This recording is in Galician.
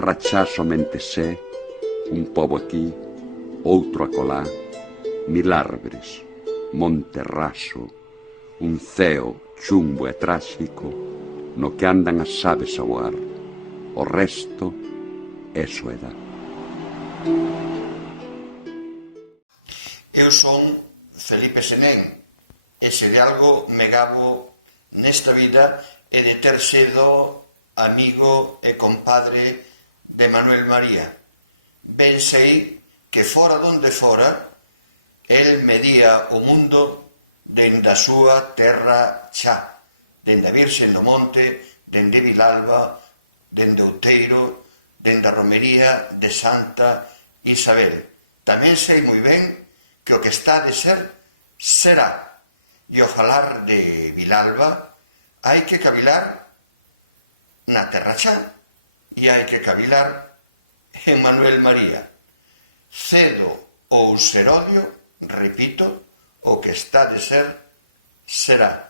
terra xa somente sé, un pobo aquí, outro acolá, mil árbores, monte raso, un ceo chumbo e tráxico no que andan as aves a voar. O resto é soedad. Eu son Felipe Senén, e se de algo me gabo nesta vida é de ter sido amigo e compadre de Manuel María. Ben sei que fora donde fora, el medía o mundo dende a súa terra xa, dende a Virxen do Monte, dende Vilalba, dende Outeiro, dende a romería de Santa Isabel. Tamén sei moi ben que o que está de ser, será. E ao falar de Vilalba, hai que cavilar na terra xa, e hai que cavilar en Manuel María. Cedo ou Serodio, repito, o que está de ser, será.